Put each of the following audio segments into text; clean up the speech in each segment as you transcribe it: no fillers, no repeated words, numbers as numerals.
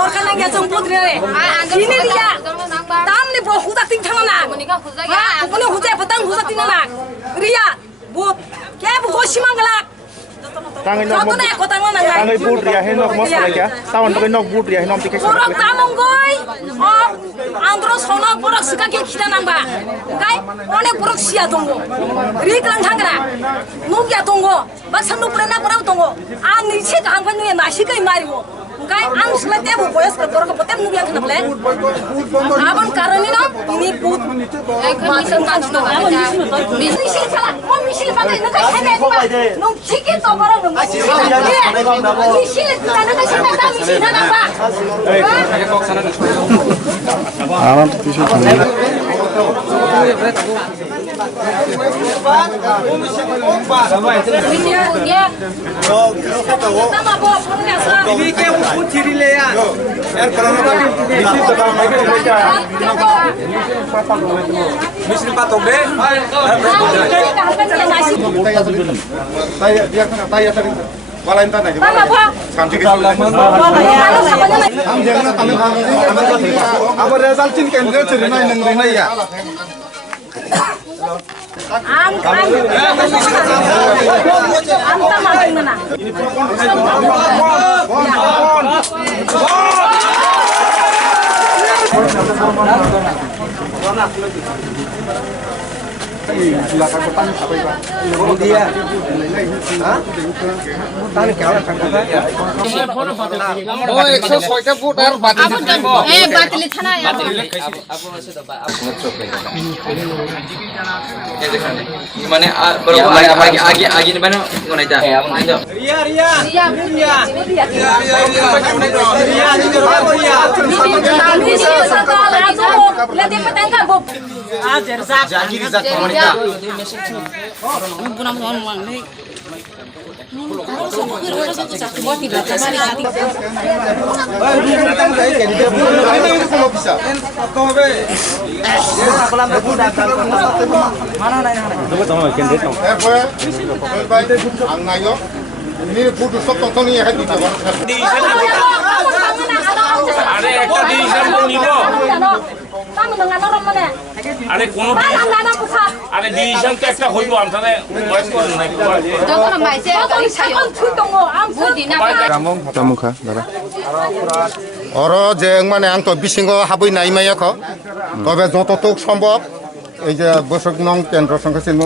দরকার নাই গেছে পুত্রে চিনি দিয়া দাম নে হুদা তিন থানা না কোন হুজা পতং হুজা তিন না রিয়া বুত কে বু গোসিমাংলা tangai boot ria he nok mos kala kya tawan to nok boot ria he nom tikai porok tamongoi andro sona porok sika ke khida namba kai onek porok sia dongo ri klang thangra nugya dongo baksan no prana para dongo ang ni che kang pan nu na shi kai mariwo kai ang smete bu boyas ka porok potem nugya khna ple abon karani no ini boot masan kan no misi shi chala mon misi pa na kai khane no chiki to bara no misi ta na ka shi ta misi na na ba aman pisu thani মানে আগে আগে মানে কোনটা Riya Riya Riya Riya ini butuh stok toni ya hadi আরে একটা decision তো নিব আরে কোন আরে ডিসিশন তো একটা হইব আমতানে ভয়েস করেন না যখন মাইছে সাইকল ছুই দङ আম বুদি না tamukha dara oro je মানে আং তো বিসিঙ্গ হাবই নাই মাইয়াখ তবে যতটুক সম্ভব এই যে বৈশাখ নং কেন্দ্র সংখ্যা চিহ্ন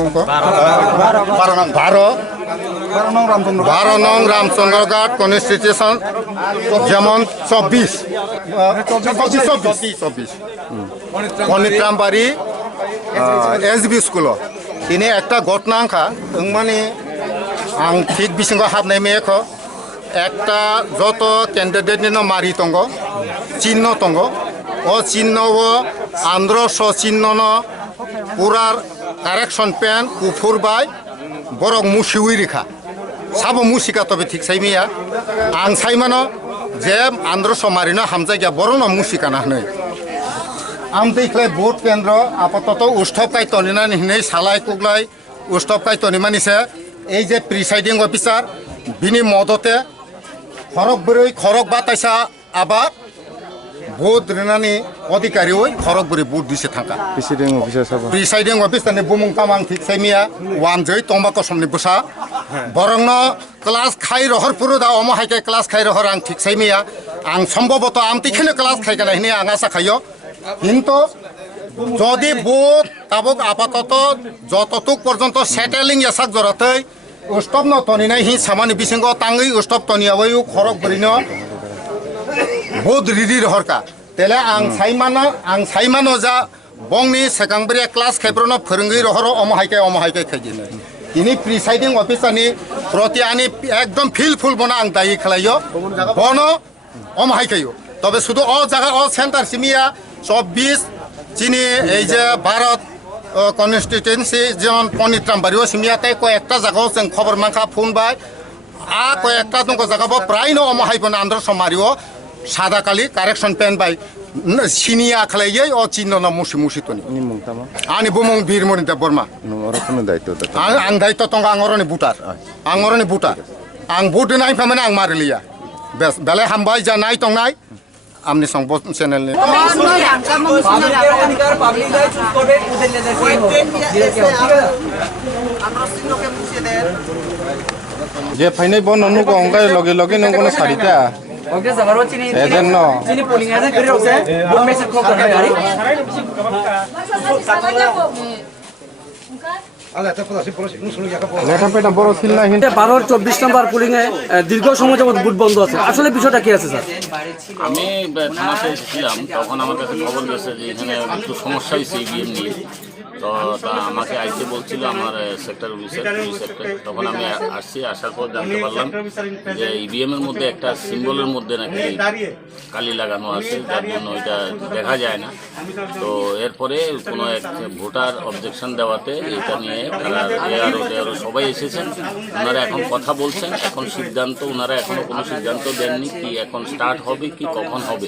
12 নং রামচন্দ্রঘাট কনস্টিটিউশন যেমন 24 অনিত্রামবাড়ি এসবি স্কুল তিনি একটা ঘটনা আঁকা মানে আং ঠিক বিসিঙ্গ হাবনাই মেয়েখ একটা যত ক্যান্ডিডেট নিন মারি দङ চিহ্ন দङ ও চিহ্ন ও আন্ধ্র চিহ্ন পুরা কারেকশন পেন কুফুর বাই বরক মুসিউই রেখা সাবো মুসিকা তবে ঠিক সাইমিয়া আং সাইমানো যে আন্ধ্র মারিনো হামজাইয়া বড় না মুসিকা না হই আম দেখলে ভোট কেন্দ্র আপাতত উৎসব কাইতনিনা নিহনে সালাই কুগলাই উৎসব কাইতনি মানিছে এই যে প্রিসাইডিং অফিসার বিনি মদতে খরক বাতাইসা আবার ভোট রেনানি অধিকারী ওই খরক বরে ভোট দিছে থাকা প্রিসাইডিং অফিসার বুমুং তামাং ঠিক সাইমিয়া ওয়ান জয় তম্বাক সমনি বসা বরং ক্লাস খাই রহর পুরো দা অম হাইকে ক্লাস খাই রহর আং ঠিক সাইমিয়া আং সম্ভবত আমতিখানে ক্লাস খাইকে নাইনি আং আশা খাইও কিন্তু যদি ভোট তাবক আপাতত যতটুক পর্যন্ত সেটেলিং এসাক জরাতৈ উৎসব নতনিনাই হি সামানি বিসিঙ্গ তাঙ্গই উৎসব তনিয়াবই খরক বরিন ভোট রিদি রহরকা তেলে আং সাইমানো যা বংনি সেকাংবরিয়া ক্লাস খাইব্রনো ফোরঙ্গই রহর অমহাইকে খাইজিন তিনি প্রিসাইডিং অফিসারনি প্রতি আনি একদম ফিলফুল বনা আং দায়ী খেলাইও বন অমহাইকাইও তবে শুধু জায়গা সেন্টার সিমিয়া 24 চিনি এই যে ভারত কনস্টিটুয়েন্সি যেমন পনিত্রামবাড়িও সিমিয়াতাই কয়েকটা জায়গাও जों খবর মাখা ফোন বাই কয়েকটা দङ জায়গাবো প্রায় অমহাইবন আন্ধ্র সমারিও সাদা কালি কারেকশন পেন বাই সিনিয়া খালাইयै ও চিহ্ন না মুসি মুসি তনি নিমুং তামা আনি বুমং বীরমণি দেব বর্মা নমরা কোনো দায়িত্ব দা আং দায়িত্ব দङ আঙরনি বুটার আং বুট নাই ফামানে আং মারিলিয়া বেস বেলে হামবাই যা নাই তংনাই আমনি সংব চ্যানেলনি যে ফাইনাই বন অনুকো অঙ্গাই লগে লগে নং কোনো Sarita Oke, sabar lo sini. এজেন ন Sini polling aja kiri oke. Buat message kok kan hari. লেটা পেটা বড় ছিল না হিন 12-24 নম্বর পুলিং এ দীর্ঘ সময় যাবত বুট বন্ধ আছে আসলে বিষয়টা কি আছে স্যার আমি থানাতে এসেছিলাম তখন আমার কাছে খবর গেছে যে এখানে একটু সমস্যা হয়েছে ইভিএম নিয়ে তো তা আমাকে আইতে বলছিল আমার সেক্টর অফিসার পুলিশ সেক্টর তখন আমি আসছি আসার পর জানতে পারলাম যে ইভিএম এর মধ্যে একটা সিম্বলের মধ্যে নাকি কালি লাগানো আছে যার জন্য এটা দেখা যায় না তো এরপরে কোনো এক ভোটার অবজেকশন দেওয়াতে এটা নিয়ে তারা এআরও সবাই এসেছেন ওনারা এখন কথা বলছেন এখন সিদ্ধান্ত ওনারা এখনো কোনো সিদ্ধান্ত দেননি কি এখন স্টার্ট হবে কি কখন হবে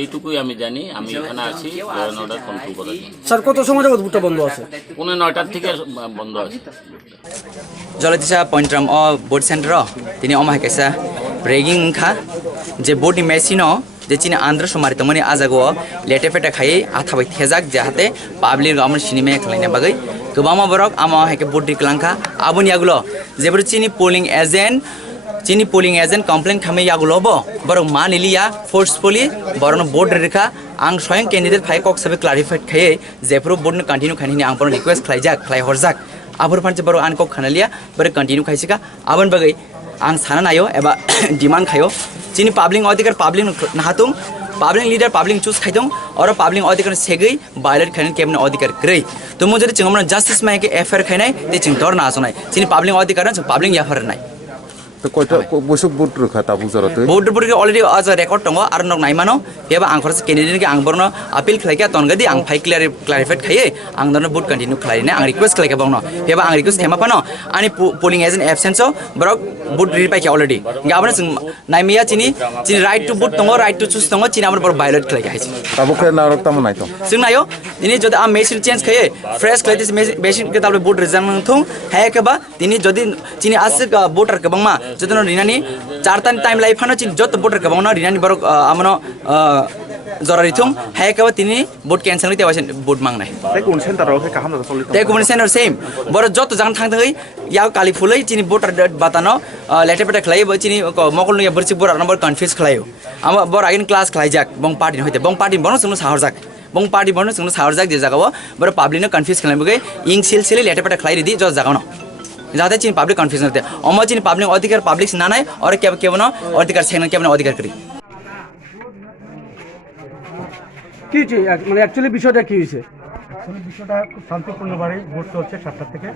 এইটুকুই আমি জানি আমি এখানে আছি অর্ডার কন্ট্রোল করার জন্য স্যার কত সময় যাবত বুটটা বন্ধ আছে 9টার থেকে বন্ধ আছে জলদিশা পয়েন্ট্রাম ও বোর্ড সেন্টার তিনি অমাই কাইসা ব্রেগিং খা যে বোর্ডনি মেसिनो যে চিনি आंध्र समारि तमनि आजागो लेटे पेटे खायै आथाबै थेजाक जाहाते पाब्लिक गामन सिनेमे खलायना बागै गोबां बरक आमा हेके बोर्ड दिक्लांखा आबुनि आगुलो जेबो चिनी पोलिंग एजेंट कमप्लेन खामै यागुलोबो बरक मानिलिया फोर्सफुली बरन बोर्ड रेखा आं स्वयं कैंडिडेट फाइ कक सबे क्लारिफाइड खायै जेफ्रो बोर्ड कन्टिन्यू खानि आं बरन रिक्वेस्ट खालायजाक खालाय हरजाक आबर फानसे बरक आन कक खानालिया बर कन्टिन्यू खायसिका आबन बागै आं साना नायो एबा डिमांड खायो चिनी पाब्लिक अधिकार पाब्लिक नाहातुं पाब्लिक लीडर पाब्लिक चूज खाइदों और पाब्लिक अधिकार सेगै बायलेट खाइन केबने अधिकार ग्रै तो मुझे चिंगमन जस्टिस माय के एफआईआर खाइनाय ते चिंग दर नासनाय चिनी पाब्लिक अधिकार न पाब्लिक एफआईआर नाय তো কয়টা বসুক বুট রখা তা বুজারতে बोर्ड के अलरेडी आज रेकर्ड दङ आरो नक नायमानो बेबा आं खरस कैंडिडेट के आं बरनो अपील खालायका तनगदि आं फाइ क्लारिफाइड खायै आं दरनो बोर्ड कन्टिन्यू खालायने आं रिक्वेस्ट खालायका बंनो बेबा आं रिक्वेस्ट हेमा पानो आनि पोलिंग एजेंट एब्सेन्स बरक बोर्ड रिपाइ के अलरेडी गाबन जों नायमिया चिनी राइट टु बोर्ड दङ राइट टु चुज दङ चिनी आमर बर बायलेट खालायका हाइसि তাবুকে নারক তাম নাইতো जों नायो दिनै जदि आं मेसिन चेन्ज खायै फ्रेश खालायदिस मेसिन के ताबले बोर्ड रिजार्न थुं हायकेबा दिनै जदि चिनी आसे बोर्डर के बंगमा जदि रिनानि 4 टाइम लाइफानो चिन जत बोर्डर के बंगनो रिनानि बरक आमनो जरारि थुं हायकेबा तिनी बोर्ड कैंसिल ते वासन बोर्ड मांगनाय তাই কোন সেন্টারও কে কাহাম দা চলি ते गुबुन सेन्टर सेम बर जत जान थांदों या काली फुलै चिनी बोर्डर बातानो लेटे पेटे खलायो चिनी मकल या बरसि बोर्डर नम्बर कन्फ्युज खलायो आम बर आगिन क्लास खलायजाक बं पार्टी होइते बं पार्टी बनो जोंनो साहरजाक बं पार्टी बनो जोंनो साहरजाक जे जागाव बर पाब्लिक न कन्फ्युज खलायबगै इंग सिलसिले लेटे पेटे खलाय दिदि ज जागावनो जाते चिन पब्लिक कन्फ्यूजन होते अम चिन पब्लिक अधिकार पब्लिक नानाय और केवनो अधिकार सेन केवनो अधिकार करी কি মানে অ্যাকচুয়ালি বিষয়টা কি হইছে আসলে বিষয়টা খুব শান্তিপূর্ণভাবে ভোট চলছে 7টা থেকে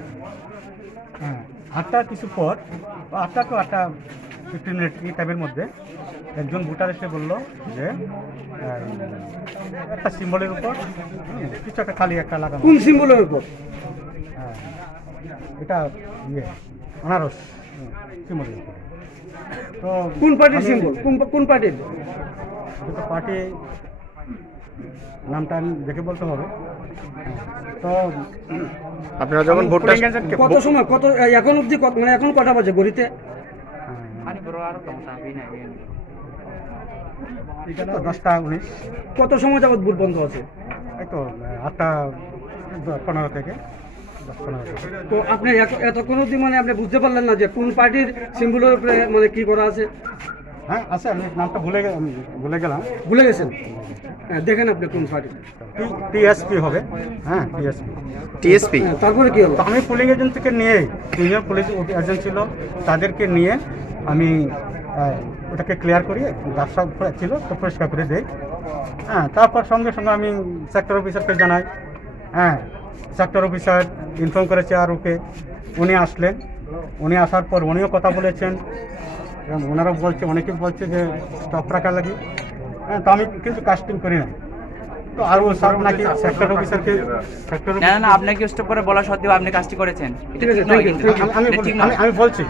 হ্যাঁ 8টা কিছু পর 8টা তো 8টা 15 মিনিট এই টাইমের মধ্যে একজন ভোটার এসে বললো যে একটা সিম্বলের উপর কিছু একটা খালি একটা লাগানো কোন সিম্বলের উপর হ্যাঁ এটা আনারস সিম্বলের উপর তো কোন পার্টির সিম্বল কোন পার্টির দুটো পার্টি নামটা আমি দেখে বলতে হবে তো আপনারা যখন ভোটটা কত সময় কত এখন অবধি মানে এখন কটা বাজে গড়িতে 10টা 19 কত সময় যাবত বুট বন্ধ আছে এই তো 8টা 15 থেকে 10-15 থেকে তো আপনি এতক্ষণ অবধি মানে আপনি বুঝতে পারলেন না যে কোন পার্টির সিম্বলের উপরে মানে কি করা আছে হ্যাঁ আছে আমি নামটা ভুলে গেলাম ভুলে গেছেন দেখেন আপনি কোন পার্টি টিএসপি হবে হ্যাঁ টিএসপি তারপরে কি হলো তো আমি পুলিং এজেন্ট থেকে নিয়ে সিনিয়র পুলিশ এজেন্ট ছিল তাদেরকে নিয়ে আমি ওটাকে ক্লিয়ার করি রাস্তা ছিল তো পরিষ্কার করে দেই হ্যাঁ তারপর সঙ্গে সঙ্গে আমি সেক্টর অফিসারকে জানাই হ্যাঁ সেক্টর অফিসার ইনফর্ম করেছে আর ওকে উনি আসলেন উনি আসার পর উনিও কথা বলেছেন এবং ওনারা বলছে অনেকে বলছে যে স্টক রাখা লাগে হ্যাঁ তো আমি কিন্তু কাস্টিং করি না তো আর ও সব নাকি সেক্টর অফিসারকে সেক্টর না না না আপনাকে স্টপ করে বলা সত্ত্বেও আপনি কাজটি করেছেন এটা ঠিক আছে, ঠিক নয় thank you, কিন্তু thank you. আমি এটা ঠিক নয় আমি বলছি